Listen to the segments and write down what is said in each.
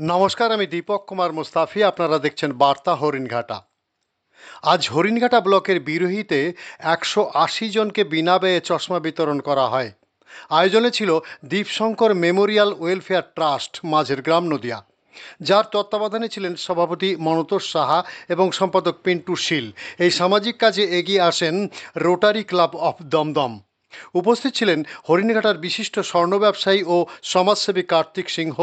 নমস্কার, আমি দীপক কুমার মুস্তাফি। আপনারা দেখছেন বার্তা হরিণঘাটা। আজ হরিণঘাটা ব্লকের বিরোহীতে একশো আশি জনকে বিনা ব্যয়ে চশমা বিতরণ করা হয়। আয়োজনে ছিল দীপশঙ্কর মেমোরিয়াল ওয়েলফেয়ার ট্রাস্ট, মাঝের গ্রাম নদিয়া। যার তত্ত্বাবধানে ছিলেন সভাপতি মনতোষ সাহা এবং সম্পাদক পিন্টু শীল। এই সামাজিক কাজে এগিয়ে আসেন রোটারি ক্লাব অফ দমদম। উপস্থিত ছিলেন হরিণঘাটার বিশিষ্ট স্বর্ণ ব্যবসায়ী ও সমাজসেবী কার্তিক সিংহ,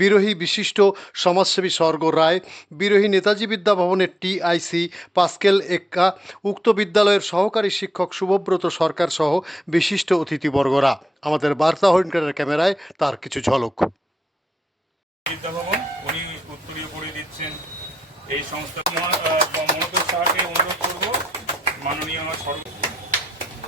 বিরোহী বিশিষ্ট সমাজসেবী স্বর্গ রায়, বিরোহী নেতাজি বিদ্যা ভবনের টিআইসি পাস্কেল এক্কা, উক্ত বিদ্যালয়ের সহকারী শিক্ষক শুভব্রত সরকার সহ বিশিষ্ট অতিথিবর্গরা। আমাদের বার্তা হরিণঘাটার ক্যামেরায় তার কিছু ঝলক। এই সংস্থা অনুরোধ মাননীয় আমার সর্ব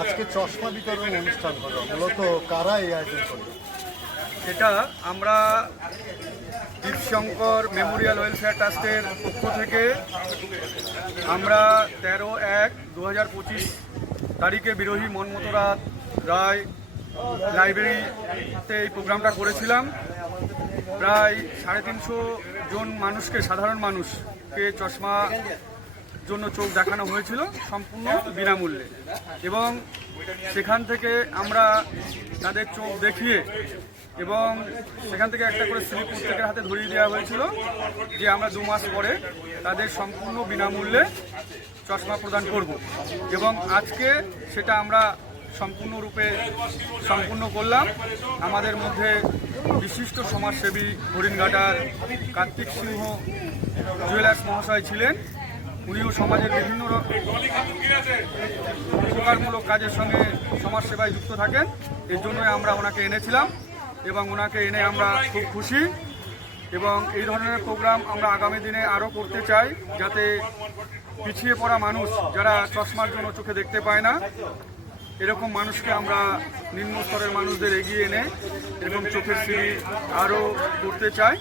আজকে চশমা বিতরণ অনুষ্ঠান হলো মূলত কারা এই আয়োজন করল এটা আমরা দীপশঙ্কর মেমোরিয়াল ওয়েলফেয়ার ট্রাস্টের পক্ষ থেকে আমরা তেরো এক দু তারিখে বিরোহী মনমতরাত রায় লাইব্রেরিতে এই প্রোগ্রামটা করেছিলাম। প্রায় সাড়ে তিনশো জন মানুষকে, সাধারণ মানুষকে চশমা জন্য চোখ দেখানো হয়েছিল সম্পূর্ণ বিনামূল্যে। এবং সেখান থেকে আমরা তাদের চোখ দেখিয়ে এবং সেখান থেকে একটা করে স্লিপ প্রত্যেকের হাতে ধরিয়ে দেওয়া হয়েছিল যে আমরা দু মাস পরে তাদের সম্পূর্ণ বিনামূল্যে চশমা প্রদান করব। এবং আজকে সেটা আমরা সম্পূর্ণরূপে সম্পূর্ণ করলাম। আমাদের মধ্যে বিশিষ্ট সমাজসেবী হরিণঘাটার কার্তিক সিংহ জুয়েলার্স মহাশয় ছিলেন। উনিও সমাজের বিভিন্ন উপকারমূলক কাজের সঙ্গে সমাজসেবায় যুক্ত থাকেন। এর জন্যই আমরা ওনাকে এনেছিলাম এবং ওনাকে এনে আমরা খুব খুশি। এবং এই ধরনের প্রোগ্রাম আমরা আগামী দিনে আরও করতে চাই যাতে পিছিয়ে পড়া মানুষ যারা চশমার জন্য চোখে দেখতে পায় না এরকম মানুষকে আমরা নিম্ন স্তরের মানুষদের এগিয়ে এনে এরকম চোখের সিঁড়ি আরও করতে চাই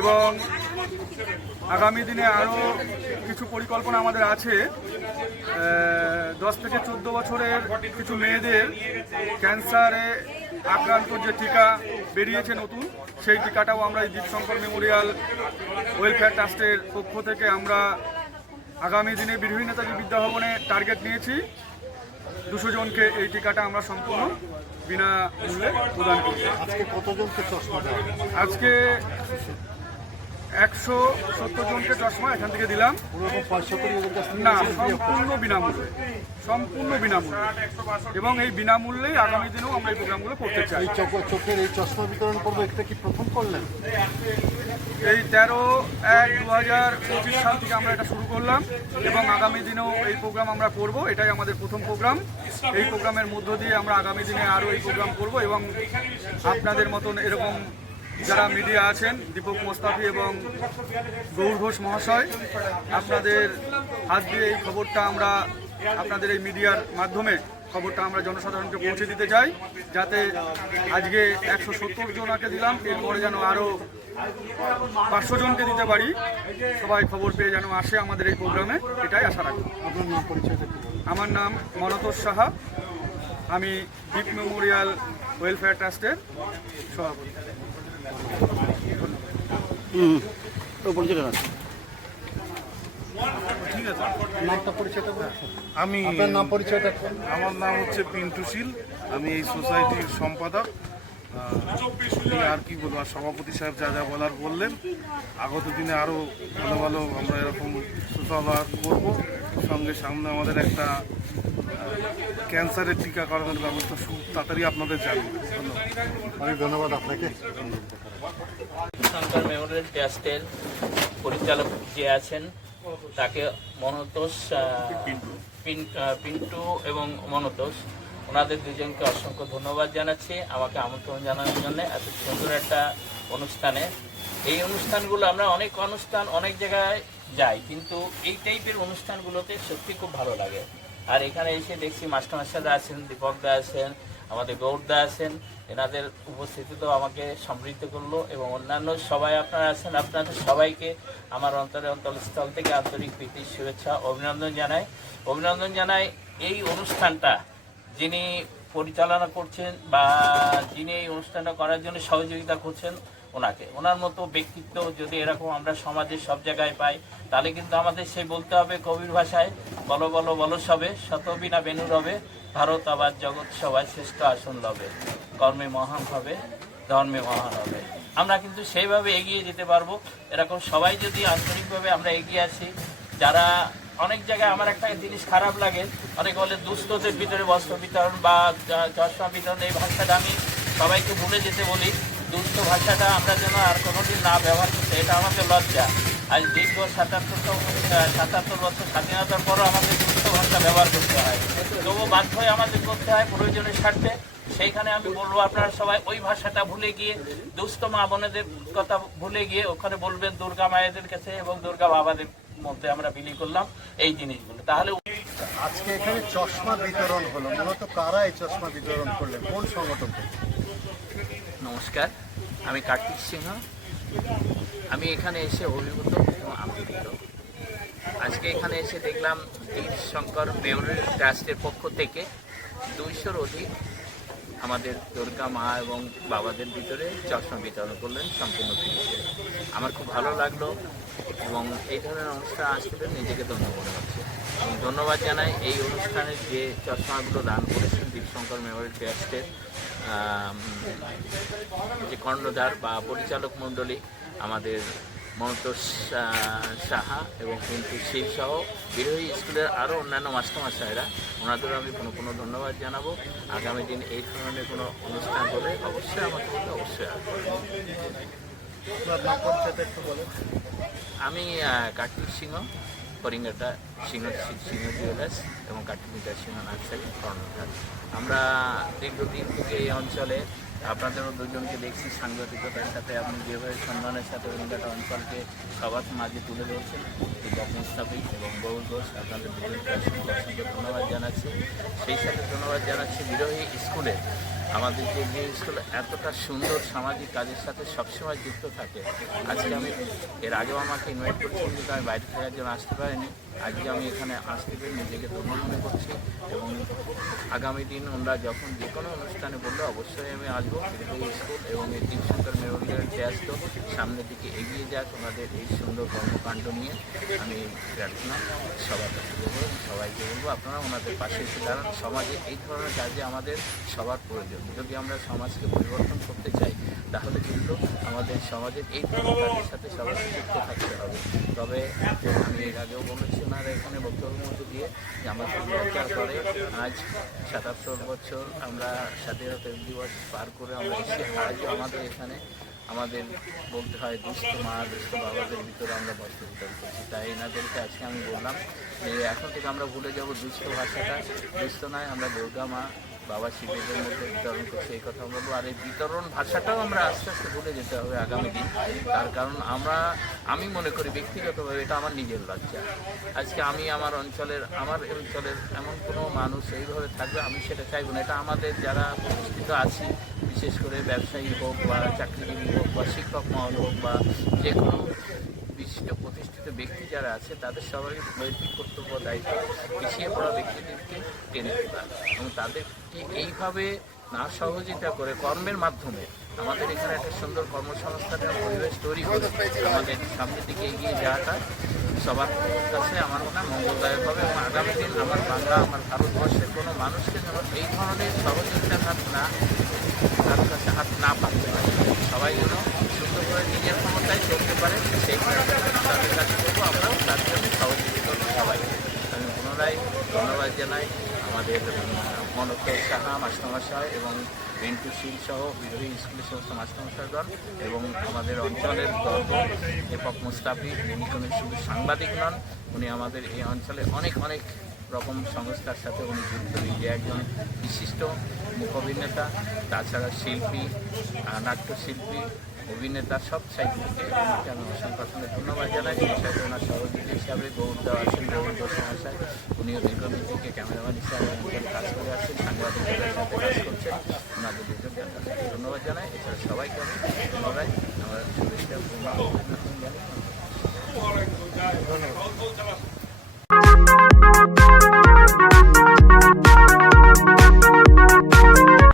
এবং আগামী দিনে আরও কিছু পরিকল্পনা আমাদের আছে। দশ থেকে চোদ্দ বছরের কিছু মেয়েদের ক্যান্সারে আক্রান্ত যে টিকা বেরিয়েছে নতুন, সেই টিকাটাও আমরা এই দীপশঙ্কর মেমোরিয়াল ওয়েলফেয়ার ট্রাস্টের পক্ষ থেকে আমরা আগামী দিনে বিরোধী নেতাজি বিদ্যাভবনে টার্গেট নিয়েছি। দুশো জনকে এই টিকাটা আমরা সম্পূর্ণ বিনা মূল্যে প্রদান করি আজকে কতজনকে চশমা আজকে একশো সত্তর জনকে চশমা এখান থেকে দিলাম। না? সম্পূর্ণ বিনামূল্যে। সম্পূর্ণ বিনামূল্যে। এবং এই বিনামূল্যেই আগামী দিনেও আমরা এই প্রোগ্রামগুলো করতে চাই। চোখের এই চশমা বিতরণ করব এটা কি প্রথম করলেন? এই তেরো এক দু হাজার পঁচিশ সাল থেকে আমরা এটা শুরু করলাম এবং আগামী দিনেও এই প্রোগ্রাম আমরা করব। এটাই আমাদের প্রথম প্রোগ্রাম। এই প্রোগ্রামের মধ্য দিয়ে আমরা আগামী দিনে আরও এই প্রোগ্রাম করব এবং আপনাদের মতন এরকম যারা মিডিয়া আছেন দীপক মোস্তাফি এবং গৌর ঘোষ মহাশয় আপনাদের হাত দিয়ে এই খবরটা আমরা আপনাদের এই মিডিয়ার মাধ্যমে খবরটা আমরা জনসাধারণকে পৌঁছে দিতে চাই যাতে আজকে একশো সত্তর জনাকে দিলাম এরপরে যেন আরও পাঁচশো জনকে দিতে পারি। সবাই খবর পেয়ে যেন আসে আমাদের এই প্রোগ্রামে এটাই আশা রাখি। আমার নাম মনতোষ সাহা। আমি দ্বীপ মেমোরিয়াল ওয়েলফেয়ার ট্রাস্টের সভাপতি। নামটা পরিচয়টা আমি আপনার নাম পরিচয়টা আমার নাম হচ্ছে পিন্টু শীল। আমি এই সোসাইটির সম্পাদক। আর কি বলব আর সভাপতি সাহেব যা যা বলার বললেন। আগত দিনে আরও ভালো ভালো আমরা এরকম সোশ্যাল ওয়ার্ক করব। সঙ্গে সামনে আমাদের একটা ক্যান্সারের টিকাকরণের ব্যবস্থা খুব তাড়াতাড়ি আপনাদের জানাব ধন্যবাদ। অনেক ধন্যবাদ আপনাকে। মেমোরিয়াল ট্রাস্টের পরিচালক যে আছেন তাকে মনতোষ পিন্টু। এবং মনতোষ ওনাদের দুজনকে অসংখ্য ধন্যবাদ জানাচ্ছি। আমাকে আমন্ত্রণ জানানোর জন্য এত সুন্দর একটা অনুষ্ঠানে। এই অনুষ্ঠানগুলো আমরা অনেক অনুষ্ঠান অনেক জায়গায় যাই কিন্তু এই টাইপের অনুষ্ঠানগুলোতে সত্যি খুব ভালো লাগে। আর এখানে এসে দেখছি মাস্টারমাস্টাররা আছেন, দীপক দা আছেন, আমাদের গৌরদা আছেন, এনাদের উপস্থিতিতেও আমাকে সমৃদ্ধ করল এবং অন্যান্য সবাই আপনারা আছেন, আপনাদের সবাইকে আমার অন্তরে অন্তরস্থল থেকে আন্তরিক প্রীতি, শুভেচ্ছা, অভিনন্দন জানাই। অভিনন্দন জানাই এই অনুষ্ঠানটা, যিনি পরিচালনা করছেন বা যিনি এই অনুষ্ঠানটা করার জন্য সহযোগিতা করছেন ওনাকে। ওনার মতো ব্যক্তিত্ব যদি এরকম আমরা সমাজে সব জায়গায় পাই, তাহলে কিন্তু আমাদের সেই বলতে হবে কবির ভাষায় বলো বলো বলো সবে শতবিনা বেনু রবে, ভারত আবার জগৎ সবাই শ্রেষ্ঠ আসন লবে। কর্মে মহান হবে, ধর্মে মহান হবে। আমরা কিন্তু সেইভাবে এগিয়ে যেতে পারব। এরকম সবাই যদি আন্তরিকভাবে আমরা এগিয়ে আসি, যারা অনেক জায়গায় আমার একটা জিনিস খারাপ লাগে, অনেক বলে দুস্থদের ভিতরে বস্ত্র বিতরণ বা চশমা বিতরণ, এই ভাষাটা আমি সবাইকে ভুলে যেতে বলি। দুস্থ ভাষাটা আমরা যেন আর কোনোদিন না ব্যবহার করতে, এটা আমাদের লজ্জা। আজ দীর্ঘ সাতাত্তর সাতাত্তর বছর স্বাধীনতার পরও আমাদের দুস্থ ভাষা ব্যবহার করতে হয়। তবুও বাধ্য হয়ে আমাদের করতে হয় প্রয়োজনের স্বার্থে। সেইখানে আমি বলব আপনারা সবাই ওই ভাষাটা ভুলে গিয়ে দুস্থ মা বোনেদের কথা ভুলে গিয়ে ওখানে বলবেন দুর্গা মায়েদের কাছে এবং দুর্গা বাবাদের মধ্যে আমরা বিলি করলাম এই জিনিসগুলো। তাহলে আজকে এখানে চশমা বিতরণ হলো। মূলত কারা এই চশমা বিতরণ করলেন? কোন সংগঠন নমস্কার আমি কার্তিক সিংহ। আমি এখানে এসে অভিভূত আনন্দিত। আজকে এখানে এসে দেখলাম শঙ্কর মেমোরিয়াল ট্রাস্টের পক্ষ থেকে দুইশোর অধিক আমাদের দুর্গা মা এবং বাবাদের ভিতরে চশমা বিতরণ করলেন সম্পূর্ণ ফ্রিতে আমার খুব ভালো লাগল এবং এই ধরনের অনুষ্ঠান আসলে নিজেকে ধন্য মনে হচ্ছে। ধন্যবাদ জানাই এই অনুষ্ঠানে যে চশমাগুলো দান করেছেন দীপশঙ্কর মেমোরিয়াল ট্রাস্টের যে কর্ণধার বা পরিচালক মণ্ডলী আমাদের মন্তোষ সাহা এবং কিন্তু শীল সহ বিরোহী স্কুলের আরও অন্যান্য মাস্টারমশাইরা। ওনাদেরও আমি কোনো কোনো ধন্যবাদ জানাব। আগামী দিন এই ধরনের কোনো অনুষ্ঠান হলে অবশ্যই আমাকে বলতে অবশ্যই আমি কার্তিক সিংহ করিঙ্গাটা সিংহ সিংহ জুয়েলার্স এবং কার্তিক সিংহ নার্সারি কর্ণধার। আমরা দীর্ঘদিন থেকে এই অঞ্চলে আপনাদেরও দুজনকে দেখছি সাংবাদিকতার সাথে। আপনি যেভাবে সম্মানের সাথে রোহিঙ্গাটা অঞ্চলকে সবার মাঝে তুলে ধরছেন দীপক মুস্তাফিক এবং বহু ঘোষ আপনাদের ধন্যবাদ জানাচ্ছি। সেই সাথে ধন্যবাদ জানাচ্ছি বিরোহী স্কুলে। আমাদের যে স্কুল এতটা সুন্দর সামাজিক কাজের সাথে সবসময় যুক্ত থাকে। আজকে আমি এর আগেও আমাকে ইনভাইট করছেন কিন্তু আমি বাইরে থেকে জন্য আসতে পারিনি। আজকে আমি এখানে আসতে পেরে নিজেকে ধন্য মনে করছি এবং আগামী দিন ওনারা যখন যে কোনো অনুষ্ঠানে বললে অবশ্যই আমি আসব। স্কুল এবং এই দীপশঙ্কর মেমোরিয়াল ট্রাস্টও সামনের দিকে এগিয়ে যাক ওনাদের এই সুন্দর কর্মকাণ্ড নিয়ে। আমি প্রার্থনা সবার কাছে এবং সবাইকে বলব, আপনারা ওনাদের পাশে এসে দাঁড়ান। সমাজে এই ধরনের কাজে আমাদের সবার প্রয়োজন। যদি আমরা সমাজকে পরিবর্তন করতে চাই, তাহলে কিন্তু আমাদের সমাজের এই কাজের সাথে সবাইকে যুক্ত থাকতে হবে। তবে আমি এর আগেও বলেছি, ওনারা এখানে বক্তব্যের মধ্যে দিয়ে যে আমরা লজ্জার করে, আজ সাতাত্তর বছর আমরা স্বাধীনতা দিবস পার করে আমরা এসে আজও আমাদের এখানে আমাদের বলতে হয়, দুস্থ মা, দুস্থ বাবাদের ভিতরে আমরা বস্ত্র বিতরণ করছি। তাই এনাদেরকে আজকে আমি বললাম যে, এখন থেকে আমরা ভুলে যাব দুস্থ ভাষাটা। দুস্থ নয়, আমরা দুর্গা মা বাবা শিবের মধ্যে বিতরণ করছি, এই কথা বলব। আর এই বিতরণ ভাষাটাও আমরা আস্তে আস্তে ভুলে যেতে হবে আগামী দিন। তার কারণ আমরা, আমি মনে করি ব্যক্তিগতভাবে এটা আমার নিজের লজ্জা। আজকে আমি আমার অঞ্চলের আমার অঞ্চলের এমন কোনো মানুষ এইভাবে থাকবে, আমি সেটা চাইব না। এটা আমাদের যারা প্রতিষ্ঠিত আছি, বিশেষ করে ব্যবসায়ী হোক বা চাকরিজীবী হোক বা শিক্ষক মহল হোক বা যে কোনো বিশিষ্ট প্রতিষ্ঠিত ব্যক্তি যারা আছে, তাদের সবারই নৈতিক কর্তব্য দায়িত্ব পিছিয়ে পড়া ব্যক্তিদেরকে টেনে তোলা। এবং তাদেরকে এইভাবে না সহযোগিতা করে কর্মের মাধ্যমে আমাদের এখানে একটা সুন্দর কর্মসংস্থানের পরিবেশ তৈরি করে আমাদের সামনের দিকে এগিয়ে যাওয়াটা সবার কাছে আমার মনে হয় মঙ্গলদায়ক হবে এবং আগামী দিন আমার বাংলা, আমার ভারতবর্ষের কোনো মানুষকে যেন এই ধরনের সহযোগিতার হাত না, তার কাছে হাত না পাততে পারে সবাই যেন সুন্দর করে নিজের ক্ষমতায় চলতে পারে, সেই তাদের কাছে আমরাও তার জন্য সহযোগিতা সবাই আমি পুনরায় ধন্যবাদ জানাই। আমার সাহা মাস্টারমশাই এবং মিন্টু শীল সহ বিরোধী স্কুলের সমস্ত মাস্টারমশাইগণ এবং আমাদের অঞ্চলের গর্ব এপক মুস্তাফি, যিনি কোনো শুধু সাংবাদিক নন, উনি আমাদের এই অঞ্চলে অনেক অনেক রকম সংস্থার সাথে উনি যুক্ত। নিজে একজন বিশিষ্ট মুখ অভিনেতা তাছাড়া শিল্পী নাট্যশিল্পী, অভিনেতা সব সাইড থেকে আমি অসংখ্য ধন্যবাদ জানাই। ওনার সহযোগী হিসাবে গৌর দেওয়া আছেন